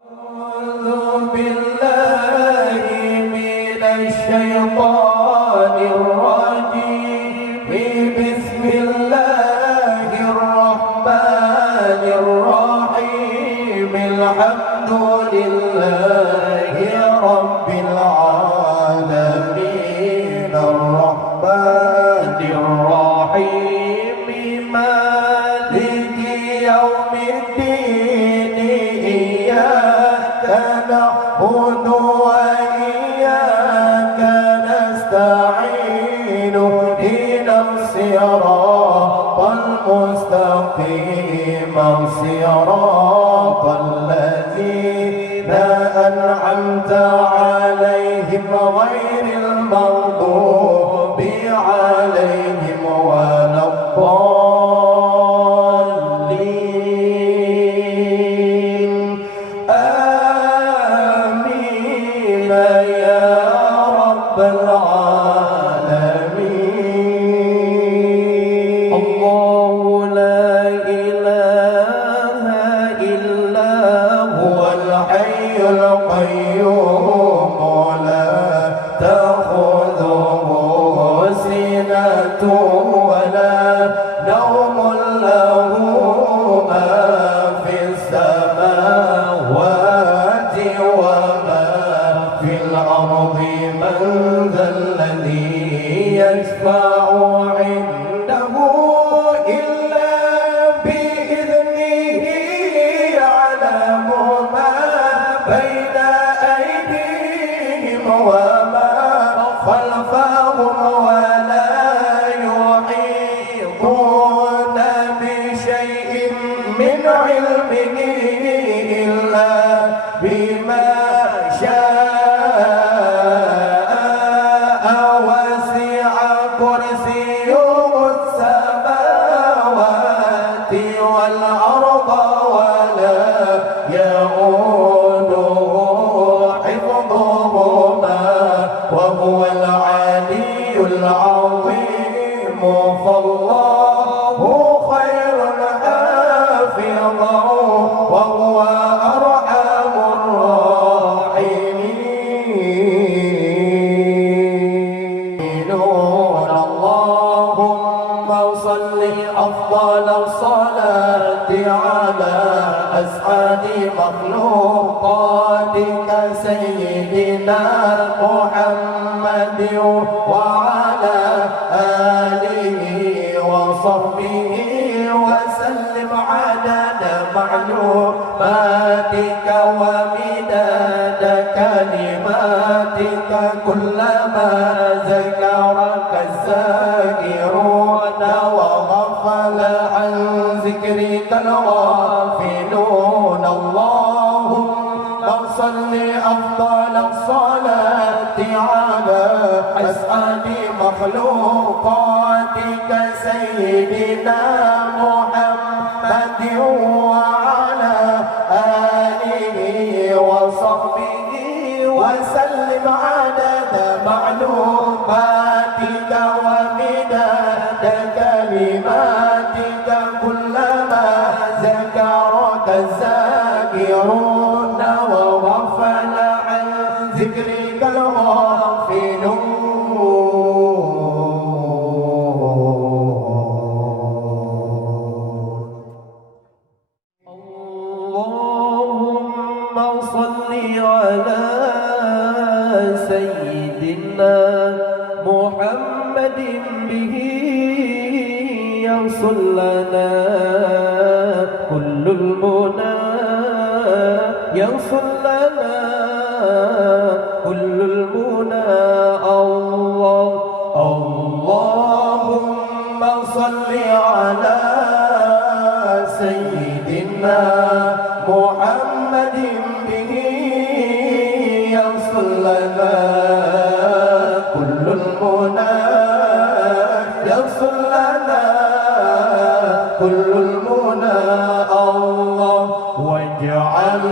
أعوذ بالله من الشيطان الرجيم. بسم الله الرحمن الرحيم. الحمد لله رب العالمين الرحمن الرحيم مالك يوم الدين. إياك نعبد وإياك نستعين. اهدنا الصراط المستقيم صراط الذين أنعمت عليهم غير المغضوب عليهم ولا الضالين. آمين يا رب العالمين. الله لا إله إلا هو الحي القيوم لا تأخذه سنة ولا نوم. له ما في السماوات وما في الأرض. من ذا الذي يشفع عنده إلا بإذنه. يعلم ما بين أيديهم وما خلفهم ولا يحيطون بشيء من علمه إلا بما شاء. وسع كرسيه السماوات والأرض ولا يؤوده حفظهما وهو العلي العظيم. فالله خير حافظا وهو أرحم الراحمين. اللهم صل أفضل الصلاة على أسعد مخلوقاتك سيدنا محمد وعلى آله وصحبه وسلم عدد معلوماتك ومداد كلماتك. كلما ذكرك الذاكرون وغفل عن ذكرك الغافلون. اللهم صل أفضل الصلاة على أسعد مخلوقاتك سيدنا محمد وعلى آله وصحبه وسلم عدد معلوماتك ومداد كلماتك. كلما ذكرك الذاكرون وغفل عن ذكرك الغافلون. اللهم صل على سيدنا محمد به يوصل لنا كل المنى. يوصل لنا كل المنى. اللهم صل على سيدنا محمد به يوصل لنا كل المنى. يوصل لنا كل المنى. الله واجعل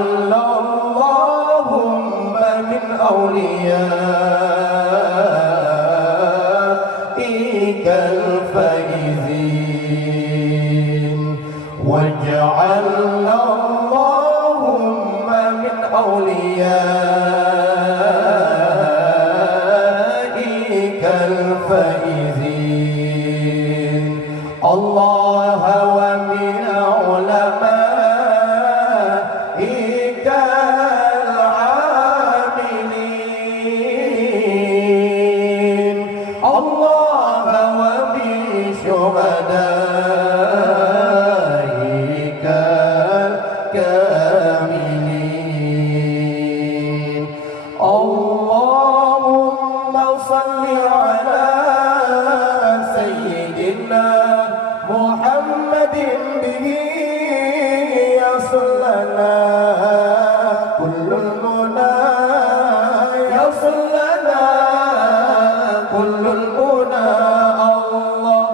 اللهم من أوليائك الفائزين. واجعل اللهم من لنا كل المنى يصل لنا كل المنى الله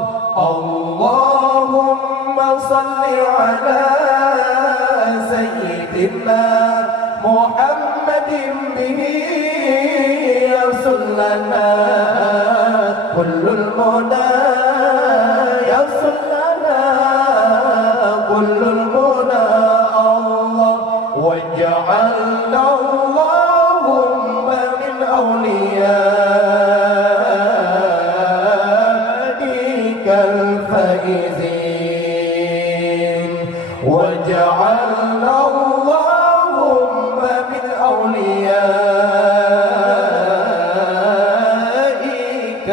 اللهم صل على سيدنا محمد به يصل لنا كل المنى يصل لنا كل المنى الله واجعلنا اللهم من أوليائك الفائزين واجعلنا اللهم من أوليائك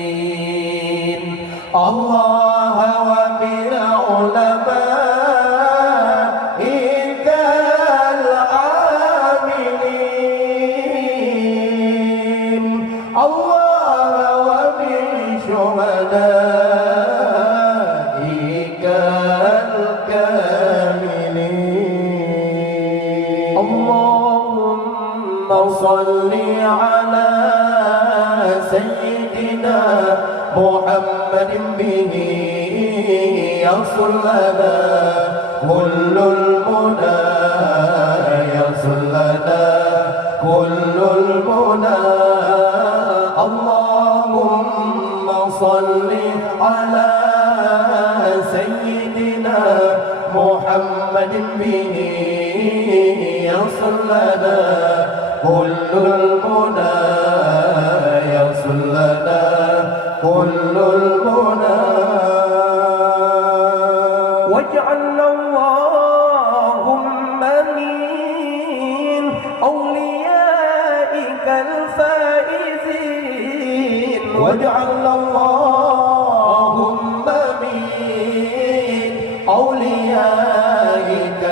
الفائزين الله ومن علمائك العاملين الله ومن شهدائك الكاملين اللهم صل على سيدنا محمد به يصل لنا كل المنى يصل لنا كل المنى اللهم صل على سيدنا محمد به يصل لنا كل المنى يصل لنا كل المنى واجعلنا اللهم من أوليائك الفائزين واجعلنا اللهم من أوليائك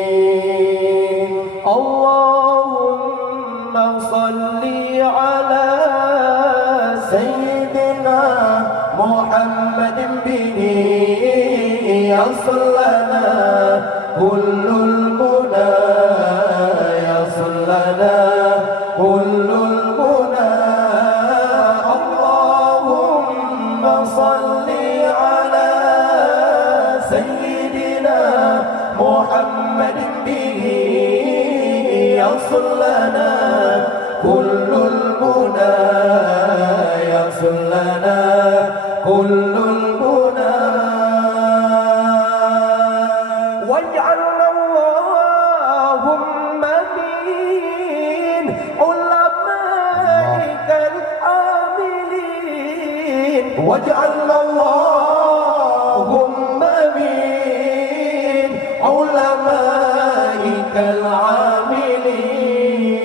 الفائزين اللهم صل على سيدنا محمد به يصل لنا كل المنى يصل لنا كل المنى اللهم صل على سيدنا محمد به يصل لنا كل المنى يصل لنا كل المنى واجعلنا اللهم من علمائك العاملين واجعلنا اللهم من علمائك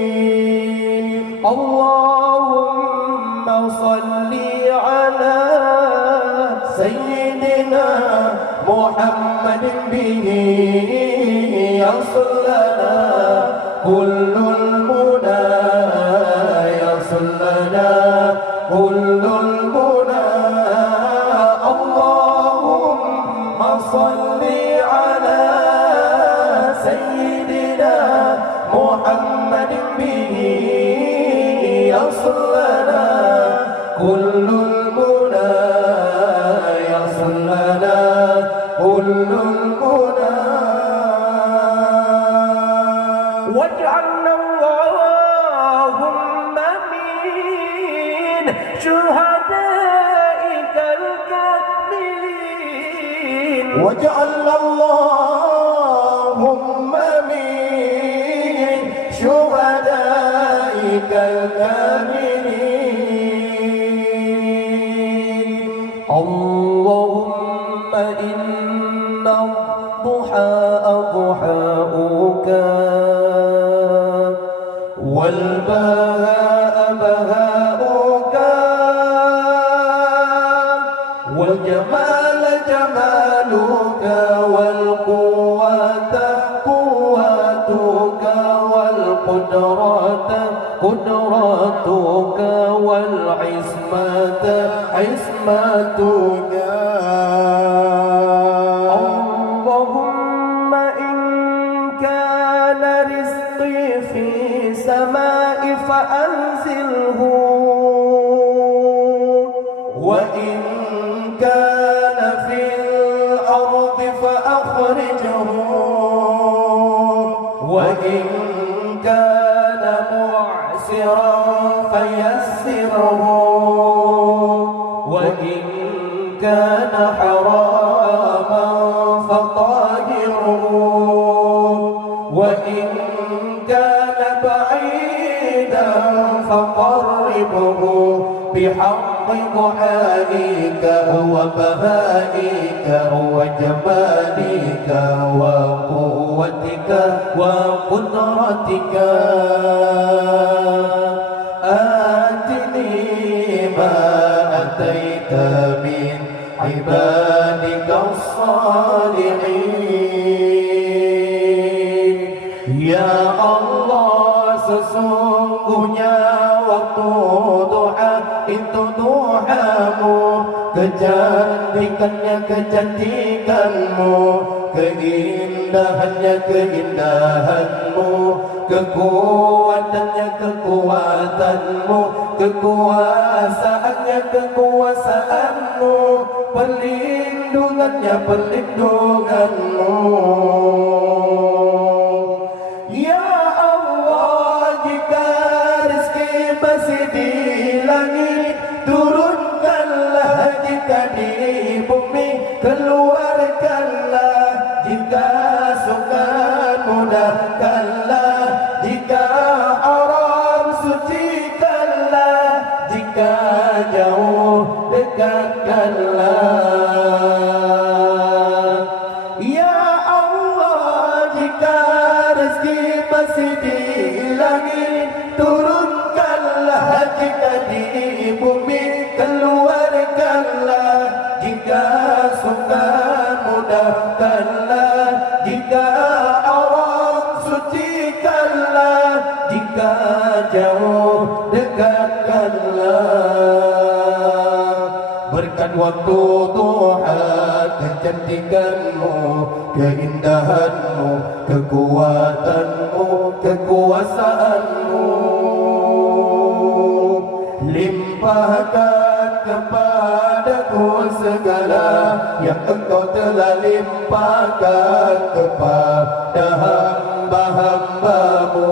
العاملين اللهم صل على سيدنا محمد به يصل لنا كل المنى يصل لنا كل المنى اللهم صل على سيدنا محمد به يصل لنا كل المنى يصل لنا كل المنى واجعلنا اللهم من شهدائك الكاملين واجعلنا اللهم من شهدائك الكاملين اللهم إن الضحى ضحاؤك والبهاء بهاؤك والجمال جمالك والقوة قوتك والقدرة قدرتك والعصمة عصمتك فأخرجه وإن كان معسرا فيسره وإن كان حراما فطاهره وإن كان بعيدا فقربه بحق ضحائك وبهائك وجمالك وقوتك وقدرتك آتني ما أتيت من عبادك الصالحين. Ya Allah, sesungguhnya waktu doa itu doamu, kecantikannya kecantikanmu, keindahannya keindahanmu, kekuatannya kekuatanmu, kekuasaannya kekuasaanmu, perlindungannya perlindunganmu. Ya Allah, jika rezeki masih di langit, turunkanlah, jika di bumi keluarkanlah, jika suka mudahkanlah, jika haram sucikanlah, jika jauh dekatkanlah. Ya Allah, jika rezeki masih di langit, turunkanlah, jika di bumi keluarkanlah, jika suka mudahkanlah, jika haram sucikanlah, jika jauh dekatkanlah. Berkat waktu Tuhan, kecantikanmu, keindahanmu, kekuatanmu, kekuasaanmu, limpahkan kepadaku segala yang engkau telah limpahkan kepada hamba-hambamu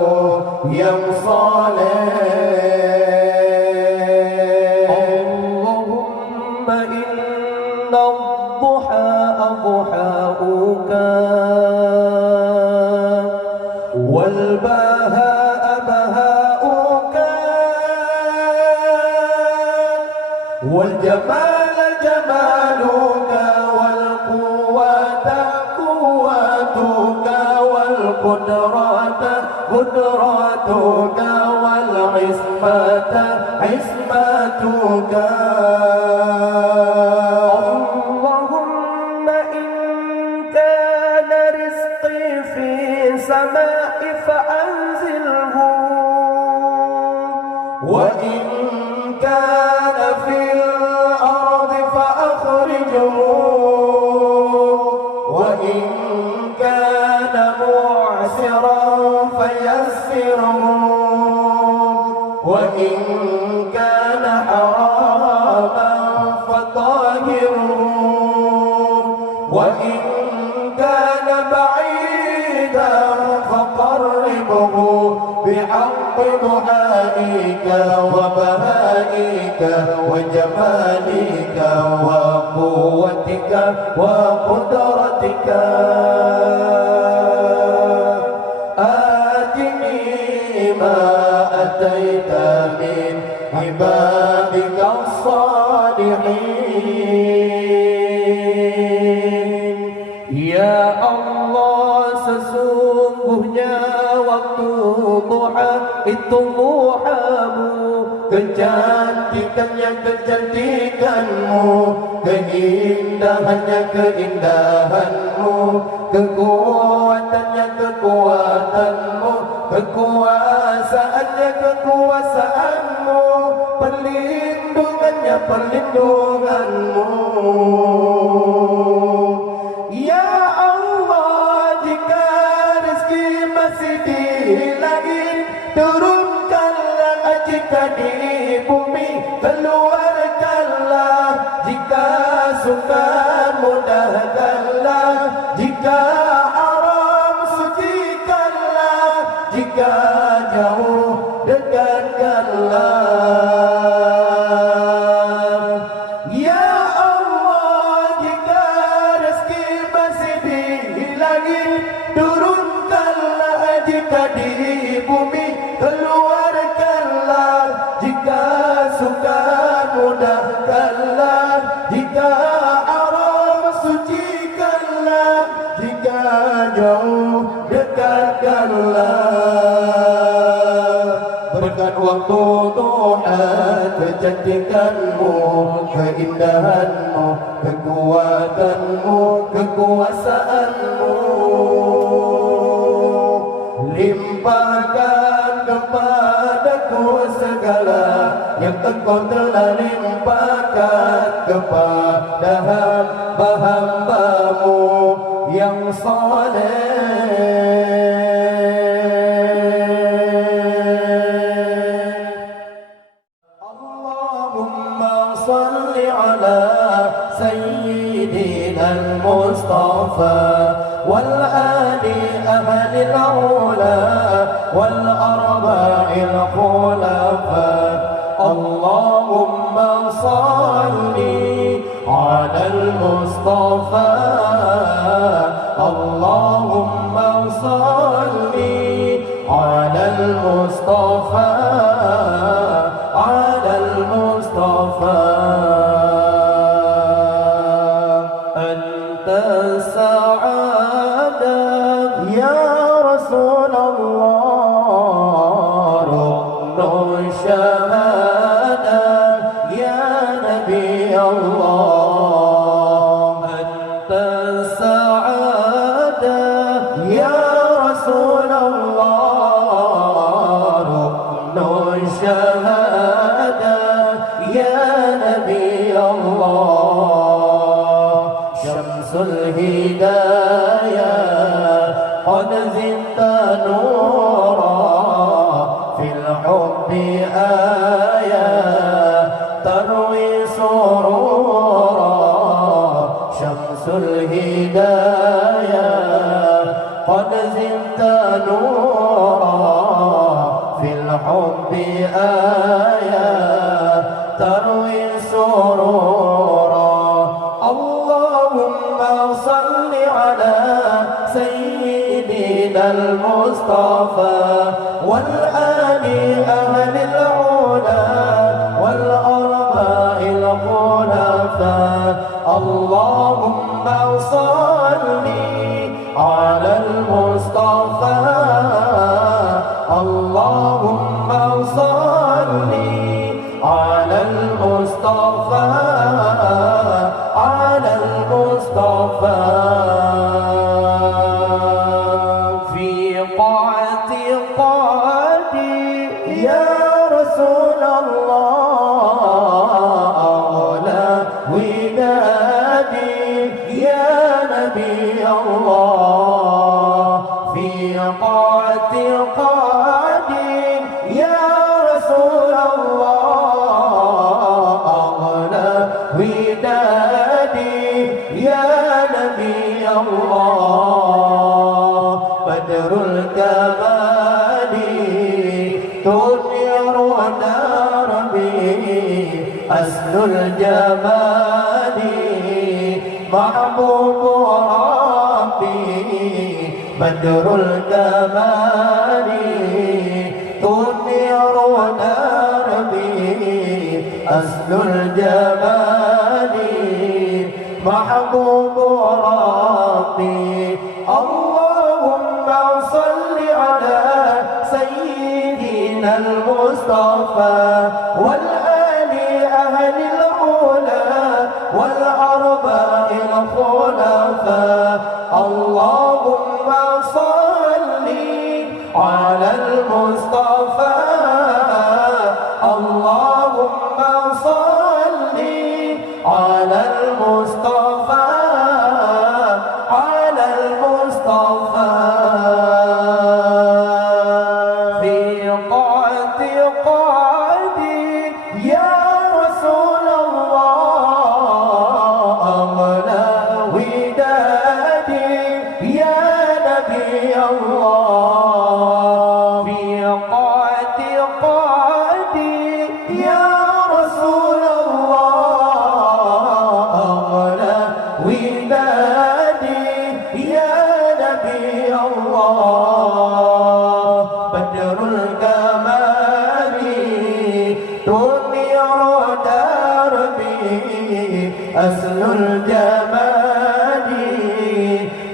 yang saleh. Allahumma inna ad-duha adha'uka wal baha'a baha'uka wal jamala jamaluka wal quwwata quwwatuka wal qudrata qudratuka wal ismata ismatuka. Allahumma in kana rizqi fi sama'i fa'anzilhu wa in kana fil ardi fa'akhrijhu wa in kana mu'siran fayassirhu wa in kana haraman fatahhirhu wa in kana ba'idan faqarribhu بحق ضحائك وبهائك وجمالك وقوتك وقدرتك آتني ما أتيت من عبادك الصالحين. Ya Allah, sesungguhnya waktu duha itu duhamu, kecantikannya kecantikanmu, keindahannya keindahanmu, kekuatannya kekuatanmu, kekuasaannya kekuasaanmu, perlindungannya perlindunganmu. Ya Allah, jika rezeki masih di langit, turunkanlah, jika di bumi keluarkanlah, jika suka mudahkanlah, jika haram sucikanlah, jika jauh dekatkanlah. Ya Allah, jika rezeki masih di langit, turunkanlah, jika di bumi keluarkanlah, jika suka mudahkanlah, jika haram sucikanlah, jika jauh dekatkanlah. Berkat waktu Tuhan, kecantikanmu, keindahanmu, kekuatanmu, kekuasaanmu, limpahkan kepadaku segala yang Engkau telah limpahkan kepada hamba-hambamu yang saleh. Allahumma salli ala sayyidina al-Mustafa wal ali ahli al-ula wal arba'il khulafa. Allahumma salli ala al-Mustafa, Allahumma salli ala al-Mustafa, ala al-Mustafa. Anta sa'ada ya Rasulullah, ruknu syahada ya Nabi Allah. Anta sa'ada ya Rasulullah, ruknu syahada ya Nabi Allah. Syamsul hidayah qad zinta nura fil hubbi ayah tarwi surura. Syamsul hidayah qad zinta nura fil hubbi ayah tarwi surura. Allahumma salli ala sayyidina al-Mustafa wal ali ahli al-ula wal arba'il khulafa. Allahumma salli ala al-Mustafa, Allahumma salli ala al-Mustafa, ala al-Mustafa. Fi qa'ati qadi ya Rasulullah, awla widadi ya Nabi Allah. Fi qa'ati qadi ya Rasulullah, awla widadi ya Nabi Allah. Badrul kamali tuniru darbi, aslul jamali mahbubu rabbi. Badrul kamali tuniru darbi, aslul jamali mahbubu rabbi. Allahumma salli ala sayyidina al-Mustafa wal ali ahli al-ula wal arba'il khulafa. Allahumma salli ala al-Mustafa, Allahumma salli ala al-Mustafa, ala al-Mustafa. Fi qa'ati qa'ati الله بدر الكمال تنير دربي أصل الجمال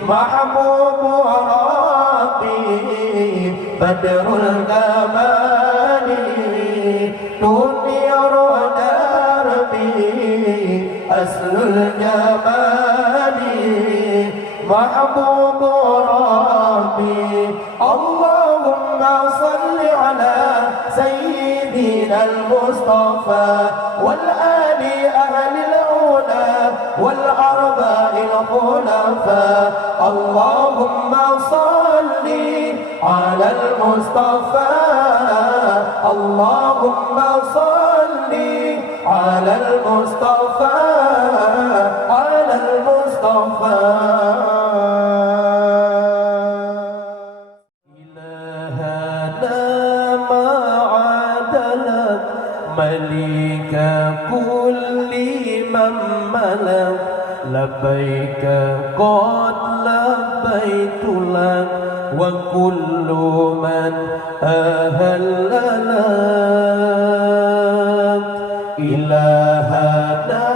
محبوب ربي بدر الكمال تنير دربي أصل الجمال محبوب ربي اللهم صل على سيدنا المصطفى والآل أهل الأولى والأرباء الخلفاء اللهم صل على المصطفى اللهم صل على المصطفى على المصطفى إلهنا ما عدلت مليك كل من ملك لبيك قد لبيت لك وكل من أهل لك إلهنا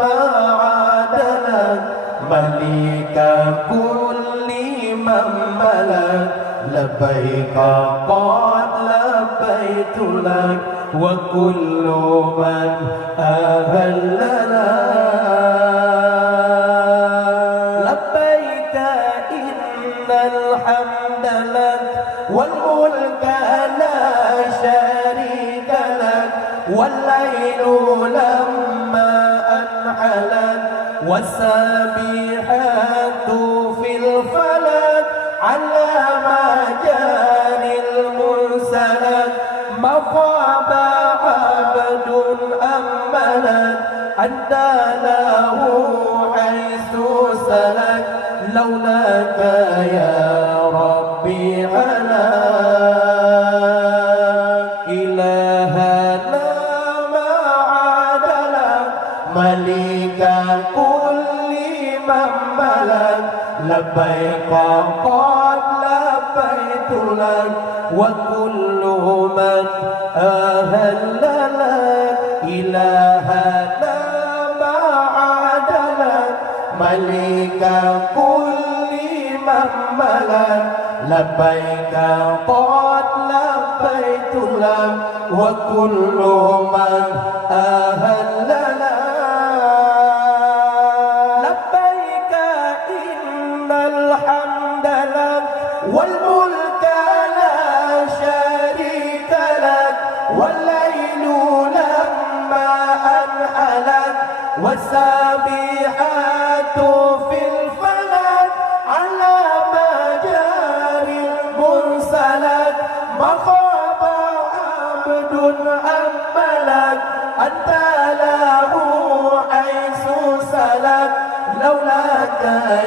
ما عدلك مليك كل من ملك لبيك قد لبيت لك وكل من أهل لك لبيك إن الحمد لك والملك لا شريك لك والليل لما أنحلت والسابحات في الفلك على ما جاري المرسلات ما خاب عبد أملت أنت له حيث سلك لولاك يا ربي هلاك إلهنا ما عدلك مليك كل من ملك لبيك قد لبيت لك وكل من أهل لك إلهنا ما عدلك مليك كل من ملك لبيك قد لبيت لك وكل من أهل لك لبيك إن الحمد لك والملك لا شريك لك والليل لما أنحلت والسابحات في الفلك على ما جاري المرسلات ما خاب عبد أملك أنت له حيث سلك لولاك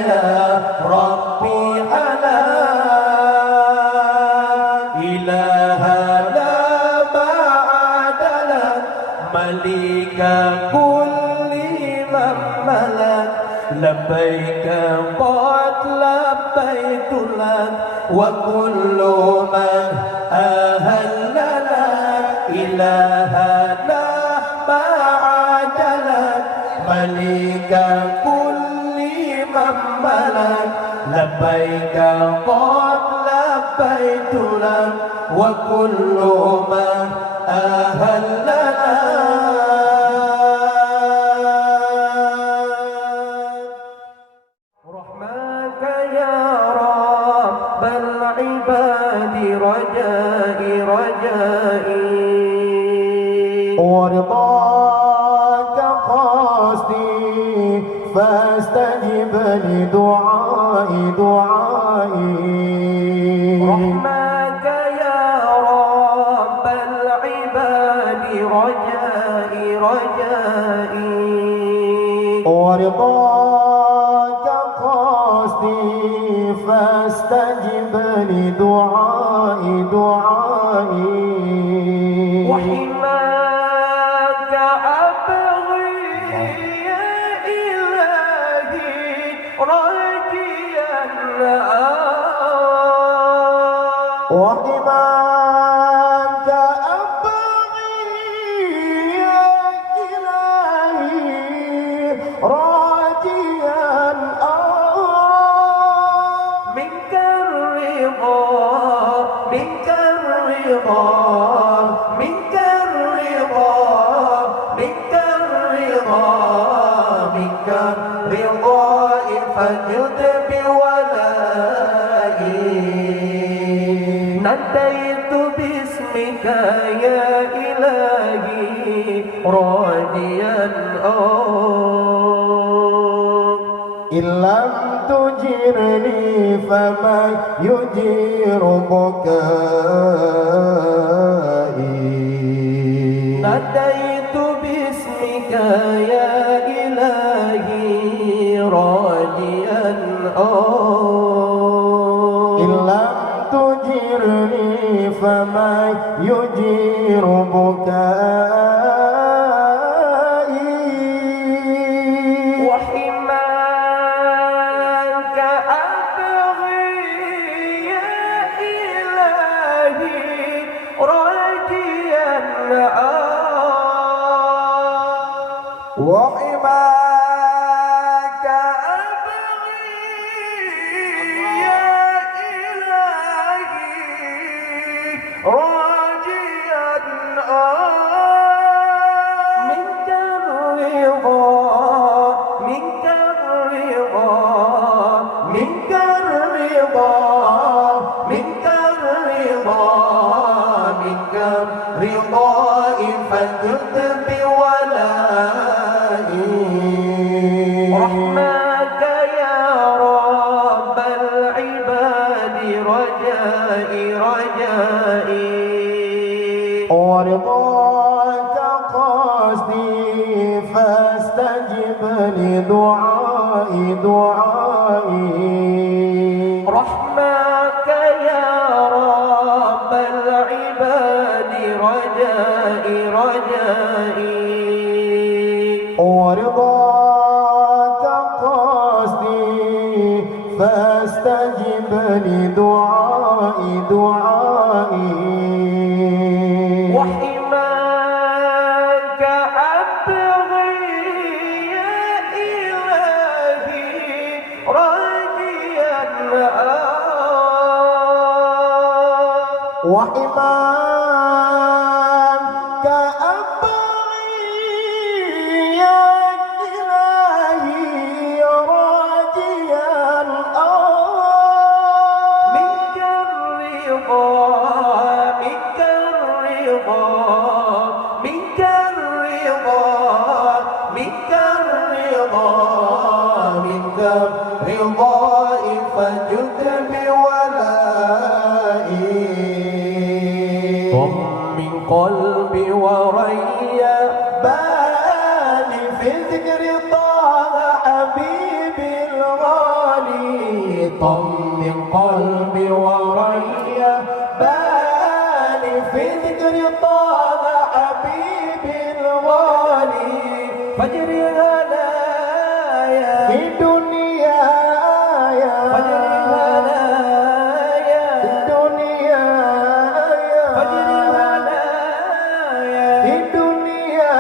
يا ربي هلاك إلهنا ما عدلك مليك كل من ملك لبيك قد لبيت لك وكل من أهل لك إلهنا ما عدلك مليك كل من ملك لبيك قد لبيت لك وكل من أهل لك رحمك يا رب العباد رجائي رجائي ورضاك قصدي فاستجب لدعائي دعائي رحمك يا رب العباد رجائي رجائي ورضاك قصدي فاستجب لدعائي دعائي وحماك أبغي يا إلهي راجيا وحماك أبغي يا إلهي راجيا منك الرضا منك الرضا منك الرضا منك الرضا منك الرضا فجد بولائي ناديت باسمك يا إلهي راجيا إن لم تجرني فمن يجير بكائي ناديت باسمك يا إلهي راجيا إن لم تجرني فمن يجير بكائي وحماك أبغي يا إلهي راجيا وحماك راجيا منك الرضا منك الرضا منك الرضا منك الرضا منك الرضا فجد بولائي رحمك يا رب العباد رجائي رجائي ورضاك قصدي فاستجب لدعائي دعائي رحمك يا رب العباد رجائي رجائي ورضاك قصدي فاستجب لدعائي دعائي وحماك أبغي يا إلهي راجيا وحماك أبغي يا إلهي راجيا منك الرضا منك الرضا منك الرضا منك الرضا منك الرضا فجد بولائي طمن قلبي وريا بالي في ذكر طه حبيبي الغالي طمن قلبي وريا بالي في ذكر طه حبيبي الغالي فجر هدايا في دنيا فجر هدايا في الدنيا فجر هدايا في الدنيا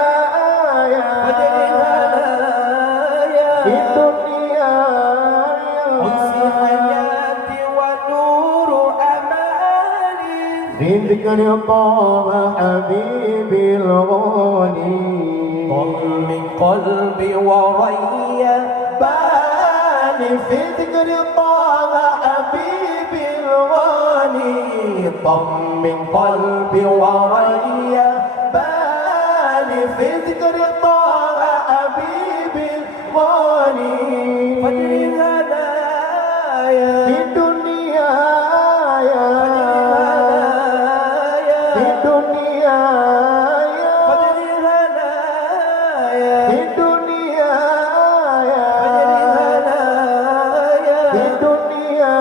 فجر هدايا في الدنيا أنس حياتي ونور أمالي في ذكر طه حبيبي الغالي طمن قلبي وريا بالي في ذكر طه حبيبي الغالي طمن قلبي وريا بالي في ذكر طه حبيبي الغالي فجر هدايا في الدنيا في الدنيا فجر هدايا في الدنيا فجر هدايا في الدنيا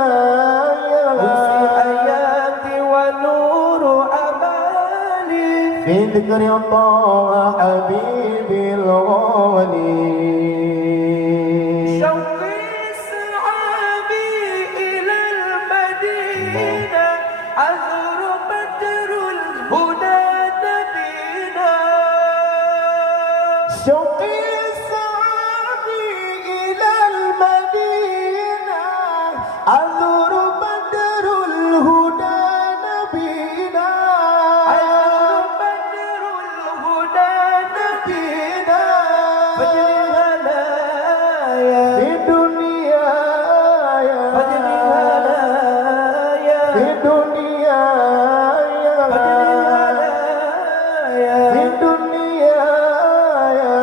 أنس حياتي ونور أمالي في ذكر طه حبيبي الغالي شوقي سحابي إلى المدينة dunia ya di dunia ya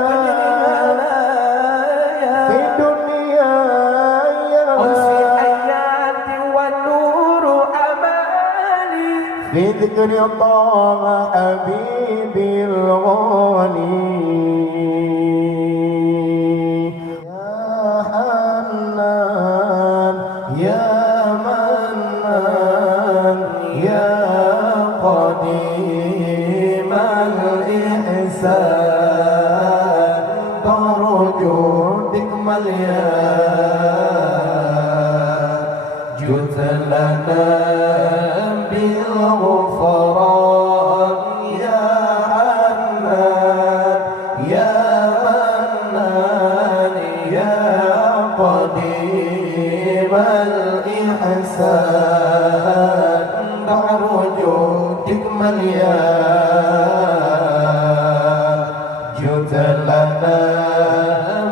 di dunia ya أنسي حياتي والنور أمالي في ذكر الله حبيبي الغالي يا منان يا قديم الإحسان ظهر جودك مليان جئت لنا بالغفران يا حنان يا منان يا قديم الإحسان بحر جودك مليان جئت لنا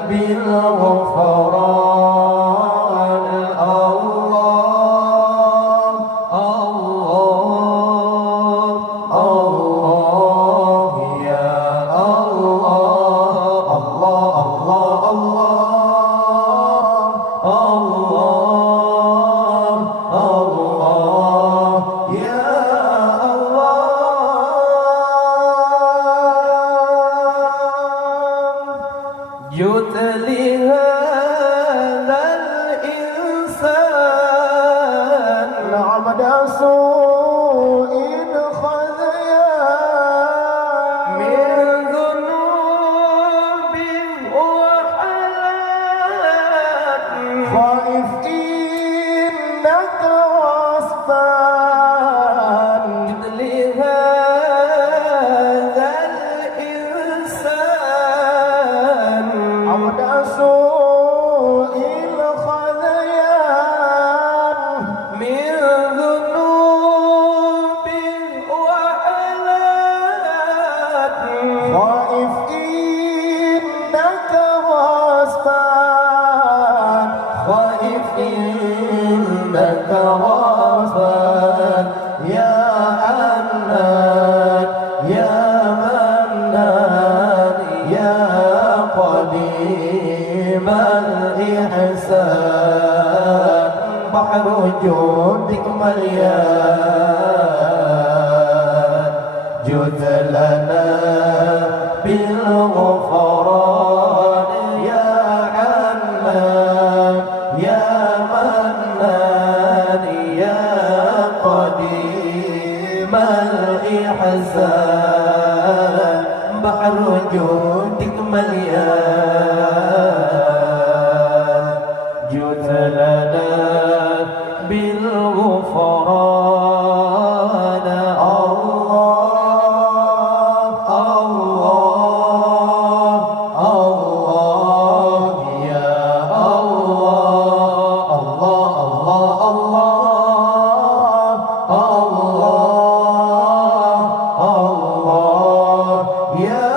بالغفران الله الله الله يا الله الله الله الله يا الله جئت لهذا الإنسان عمد سوء خذيان من ذنوب وحالات خائف إنك وصفان جئت لهذا الإنسان عمد سوء الخذيان من ذنوب وحالات خائف إنك وصفان خائف إنك وصفان يا حنان يا منان يا قديم الإحسان بحر جودك مليان جئت لنا بالغفران يا حنان يا منان يا قديم الإحسان بحر جودك مليان جئت لنا بالغفران الله الله الله يا الله الله الله الله الله يا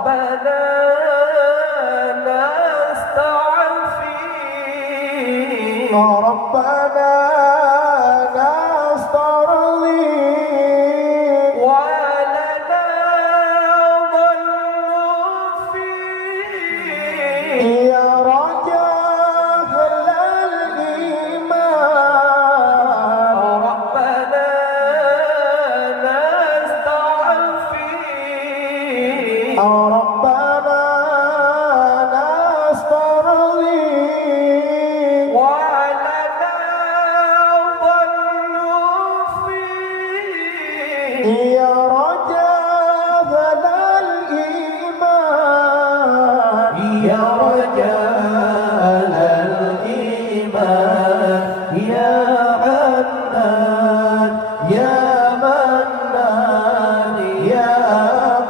ربنا نستعفي ربنا نسترضي ولنا ظن فيه يا رجاء الإيمان ربنا نستعفي ربنا نسترضي ولنا ظن فيه يا رجاء الإيمان يا رجاء الإيمان يا حنان يا منان يا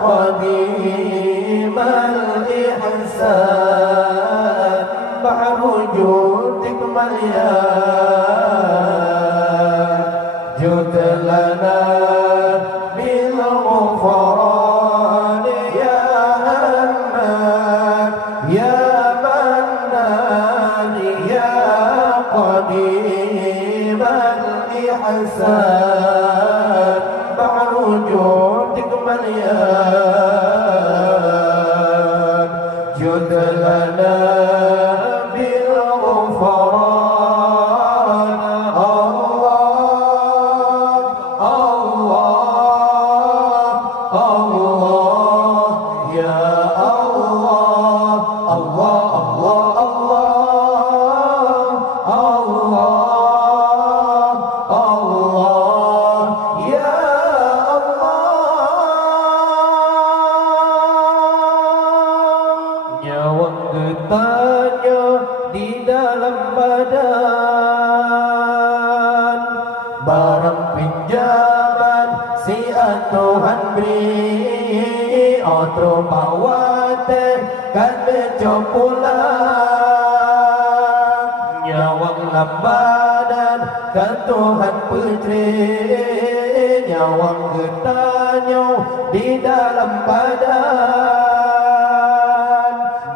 قديم الإحسان بحر جودك مليان جئت لنا بالغفران يا حنان يا منان يا لنا بالغفران الله الله الله يا الله الله الله الله الله ya Allah. Nyawang getahnya di dalam badan, barang pinjaman si Tuhan beri, otro bawate kan bejo pulang. Nyawang lambadan kan Tuhan putri, nyawang getahnya di dalam badan,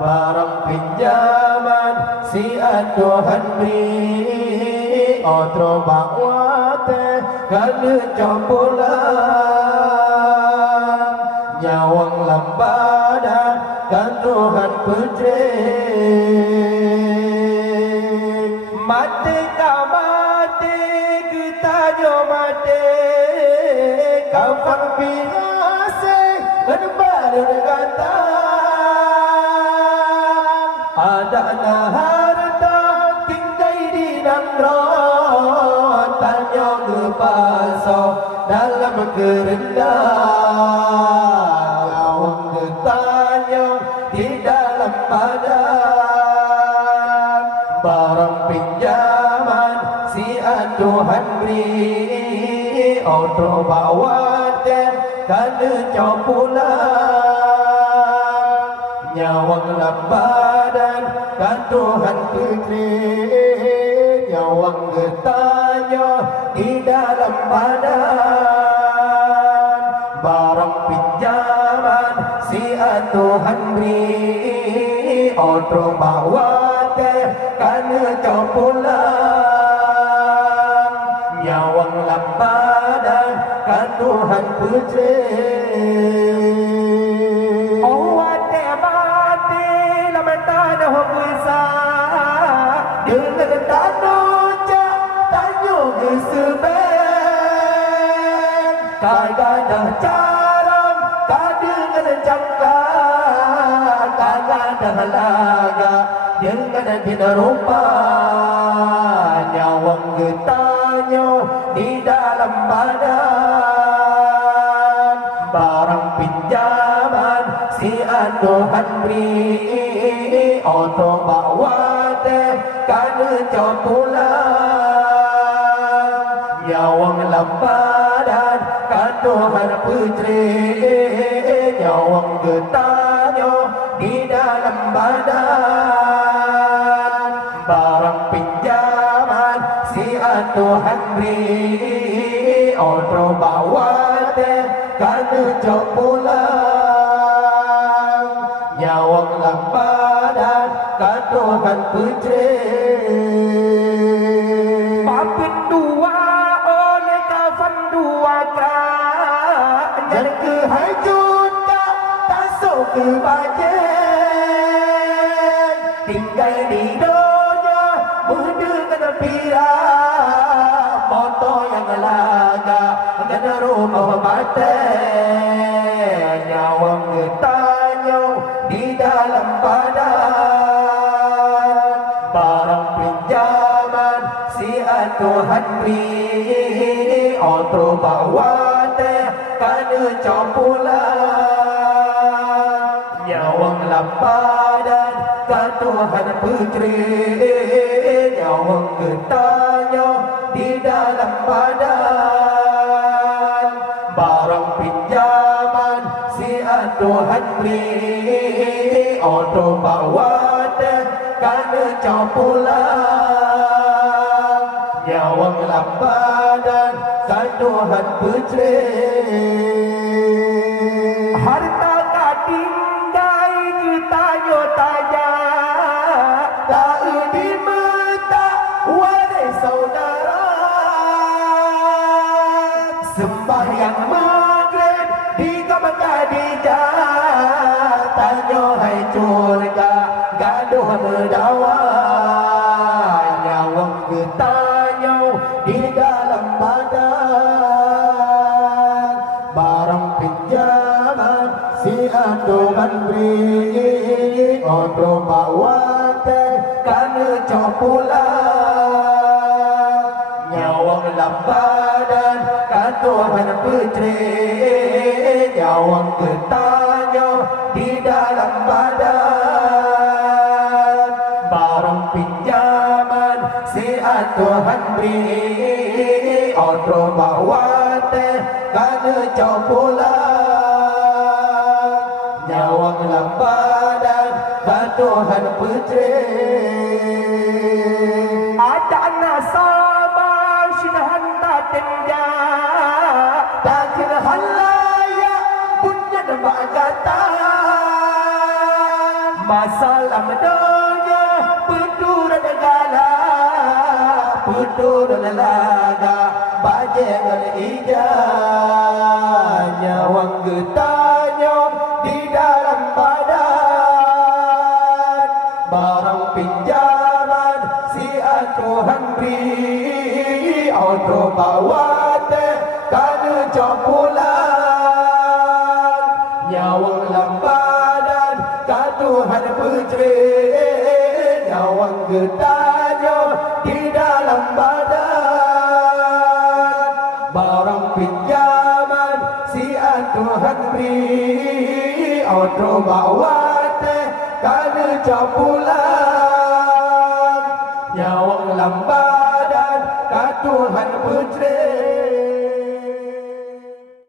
barang pinjaman si Tuhan beri, otro bawate kan bejo pulang. Nyawang lambadan kan Tuhan putri. Mati kau mati, kita mati, kau fang binase, berbaru kata. Ada harta tinggal di nangron, tanya ke pasau dalam kerendah. Awang ketanya di dalam badan, barang pinjaman si Tuhan beri, otro bawate kan jauh pulang. Nyawang lambadan kan Tuhan putri, nyawang getahnya di dalam badan, barang pinjaman si Tuhan beri, otro bawate kan jauh pulang. Nyawang lambadan kan Tuhan putri. Owate mati lama tanah besar, dengan tanah tanyo geseben, kagak caram kadengan jangka, kagak laga dengan bina rupa. Nyawang getahnya di dalam badan, barang pinjaman si Tuhan beri, otro bawate kan jauh pulang. Nyawang lambadan kan Tuhan putri, nyawang getahnya di dalam badan, barang pinjaman si Tuhan beri, otro bawate kan jauh pulang. Nyawang lambadan kan Tuhan putri. Papit dua oleh kafan dua kak, jadi kehajut tak sok ke bajen, tinggal di dunia mendengar pira, motor yang laga dengan rumah baten. Nyawang getahnya di dalam badan, barang pinjaman si Tuhan beri, otro bawate kan jauh pulang. Nyawang lambadan kan Tuhan putri, nyawang getahnya di dalam badan, barang pinjaman si Tuhan beri, otro bawate kan jauh pulang. Nyawang lambadan kan Tuhan putri. Harta katinggai kita nyotanya, tak di mata warai saudara. Sembahyang maghrib di kamar Khadijah, tanya hai curga gaduh berdawai, nyawa getahnya di dalam badan. Barang pinjaman si aturan beri, odo bawate kana copulang. Nyawa dalam badan katuhan putri, nyawa getahnya di dalam badan. Barang pinjaman si atuhan beri, odo bawate kana copulang. Nyawa dalam badan katuhan putri. Ada nasabah syinahan tatenda Takir halaya punya bagata. masalah medanya Putur negara, putur lelaga, bajeng ijah. Nyawang getahnya di dalam badan. Barang pinjaman si atuhan beri, odo bawate kana copulang. Nyawang lambadan katuhan putri, nyawang getahnya di dalam badan. Barang pinjaman si atuhan beri, odo bawate kana copulang. Nyawang lambadan katuhan putri.